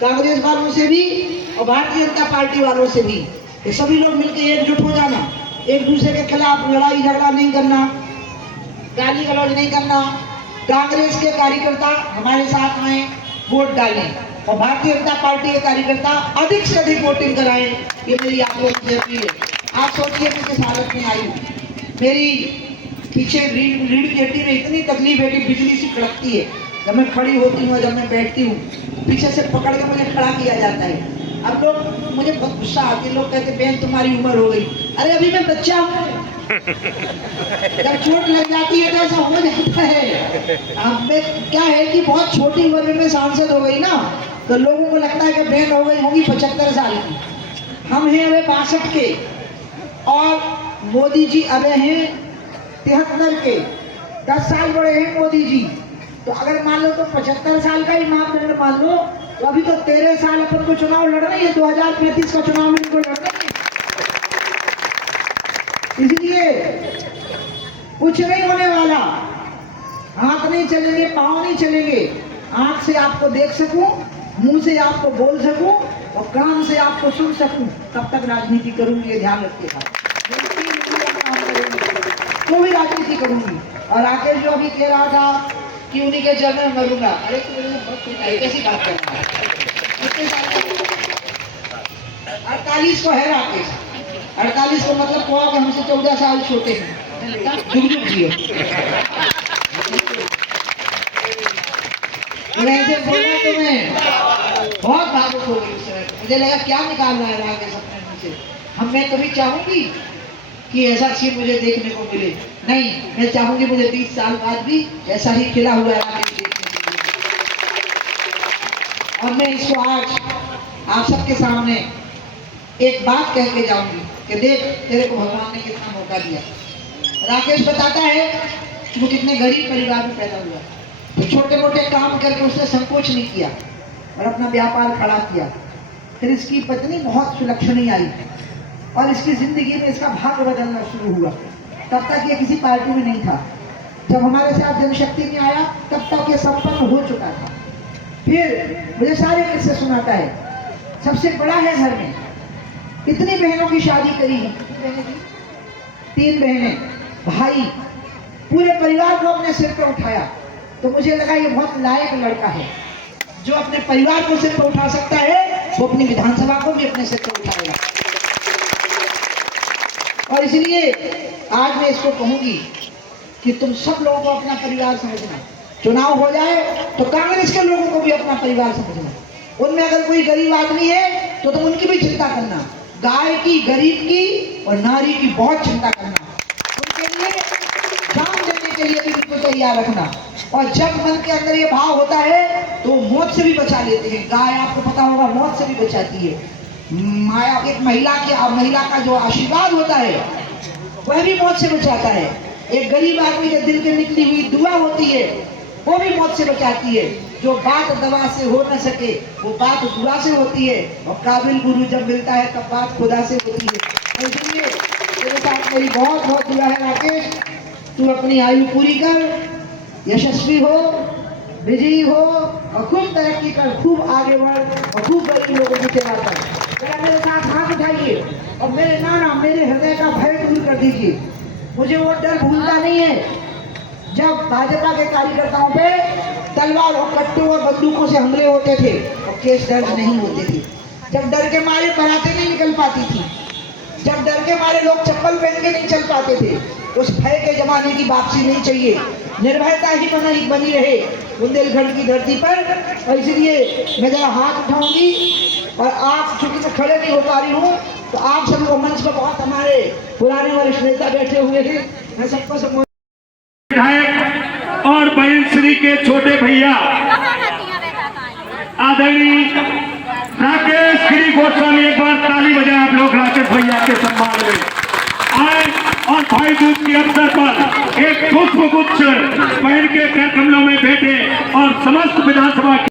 कांग्रेस वालों से भी और भारतीय जनता पार्टी वालों से भी, ये सभी लोग मिलकर एकजुट हो जाना, एक दूसरे के खिलाफ लड़ाई झगड़ा नहीं करना, गाली गलौज नहीं करना। कांग्रेस के कार्यकर्ता हमारे साथ आए, वोट डालें और भारतीय जनता पार्टी के कार्यकर्ता अधिक से अधिक वोटिंग कराएं। ये मेरी आप लोगों से अपील है। आप सोचिए मैं किस हालत में आई हूँ, मेरी पीछे रीढ़ की हड्डी में इतनी तकलीफ है कि बिजली सी कड़कती है जब मैं खड़ी होती हूँ, जब मैं बैठती हूँ पीछे से पकड़ के मुझे खड़ा किया जाता है। अब लोग मुझे बहुत गुस्सा आती है, लोग कहते बहन तुम्हारी उम्र हो गई। अरे अभी मैं बच्चा हूँ, जब चोट लग जाती है तो ऐसा हो जाता है। अब मैं क्या है कि बहुत छोटी उम्र में सांसद हो गई ना, तो लोगों को लगता है कि बहन हो गई होगी 75 साल की। हम हैं अभी 62 के और मोदी जी अबे हैं 73 के, 10 साल बड़े हैं मोदी जी। तो अगर मान लो तो 75 साल का ही मापदंड मान लो, तो अभी तो 13 साल अपन को चुनाव लड़ना है, 2035 का चुनाव में इनको लड़ना है। इसलिए कुछ नहीं होने वाला, हाथ नहीं चलेंगे, पांव नहीं चलेंगे, आंख से आपको देख सकूं, मुंह से आपको बोल सकूं और कान से आपको सुन सकूं, तब तक राजनीति करूंगी। ये ध्यान रखिएगा, तो भी राजनीति करूंगी। और राकेश जो अभी कह रहा था कि उन्हीं के जल में मरूंगा, अरे तू कैसी बात कर रहा है? 48 को है राकेश, 48 को मतलब को हमसे 14 साल छोटे हैं। जुग जियो। ऐसे बोला तो मैं बहुत भावुक हो गई उस समय, मुझे लगा क्या निकाल रहा है राकेश अपने मुंह से। मैं कभी चाहूंगी कि ऐसा सीन मुझे देखने को मिले, नहीं, मैं चाहूंगी मुझे 30 साल बाद भी ऐसा ही खिला हुआ राकेश देखने को मिले। और मैं इसको आज आप सबके सामने एक बात कह के जाऊंगी कि देख तेरे को भगवान ने कितना मौका दिया। राकेश बताता है कि वो कितने गरीब परिवार में पैदा हुआ, तो छोटे मोटे काम करके उसने संकोच नहीं किया और अपना व्यापार खड़ा किया। फिर इसकी पत्नी बहुत सुलक्षणी आई और इसकी जिंदगी में इसका भाग्य बदलना शुरू हुआ। तब तक ये किसी पार्टी में नहीं था, जब हमारे साथ जनशक्ति में आया तब तक ये संपन्न हो चुका था। फिर मुझे सारे किस्से सुनाता है, सबसे बड़ा है घर में, इतनी बहनों की शादी करी, 3 बहनें, भाई, पूरे परिवार को अपने सिर पर उठाया। तो मुझे लगा ये बहुत लायक लड़का है, जो अपने परिवार को सिर पर उठा सकता है वो अपनी विधानसभा को भी अपने सिर पर उठाएगा। और इसलिए आज मैं इसको कहूंगी कि तुम सब लोगों को अपना परिवार समझना, चुनाव हो जाए तो कांग्रेस के लोगों को भी अपना परिवार समझना। उनमें अगर कोई गरीब आदमी है तो तुम उनकी भी चिंता करना, गाय की, गरीब की और नारी की बहुत चिंता करना, उनके लिए जान देने के लिए भी बिल्कुल तैयार रखना। और जब मन के अंदर ये भाव होता है तो मौत से भी बचा लेते हैं। गाय आपको पता होगा मौत से भी बचाती है। माया एक महिला का जो आशीर्वाद होता है वह भी मौत से बचाता है। एक गरीब आदमी के दिल के निकली हुई दुआ होती है वो भी मौत से बचाती है। जो बात दवा से हो न सके वो बात दुआ से होती है, और काबिल गुरु जब मिलता है तब बात खुदा से होती है। इसलिए मेरे साथ मेरी बहुत बहुत दुआ है राकेश, तू अपनी आयु पूरी कर, यशस्वी हो, विजयी हो और खूब तरक्की कर, खूब आगे बढ़ और खूब गरीब लोगों की सेवा कर। जरा मेरे साथ हाथ उठाइए और मेरे नाना मेरे हृदय का भय दूर कर दीजिए। मुझे वो डर भूलता नहीं है जब भाजपा के कार्यकर्ताओं पे तलवार और कट्टों और बंदूकों से हमले होते थे और केस दर्ज नहीं होते थे, जब डर के मारे बारातें नहीं निकल पाती थी, जब डर के मारे लोग चप्पल पहन के नहीं चल पाते थे। उस भय के जमाने की वापसी नहीं चाहिए, निर्भयता ही बनी रहे बुंदेलखंड की धरती पर। और इसलिए मैं जरा हाथ उठाऊंगी और आप चूंकि मैं खड़े नहीं हो पा रही हूँ तो आप सबको मंच पर बहुत हमारे पुराने वरिष्ठ नेता बैठे हुए हैं, मैं सबको और बहन श्री के छोटे भैया आदरणीय राकेश गिरी गोस्वामी, एक बार ताली बजाएं आप लोग राकेश भैया के सम्मान में आए। और भाई दूज के अवसर पर एक पुष्प गुच्छ बहन के पैर कमलों में बैठे और समस्त विधानसभा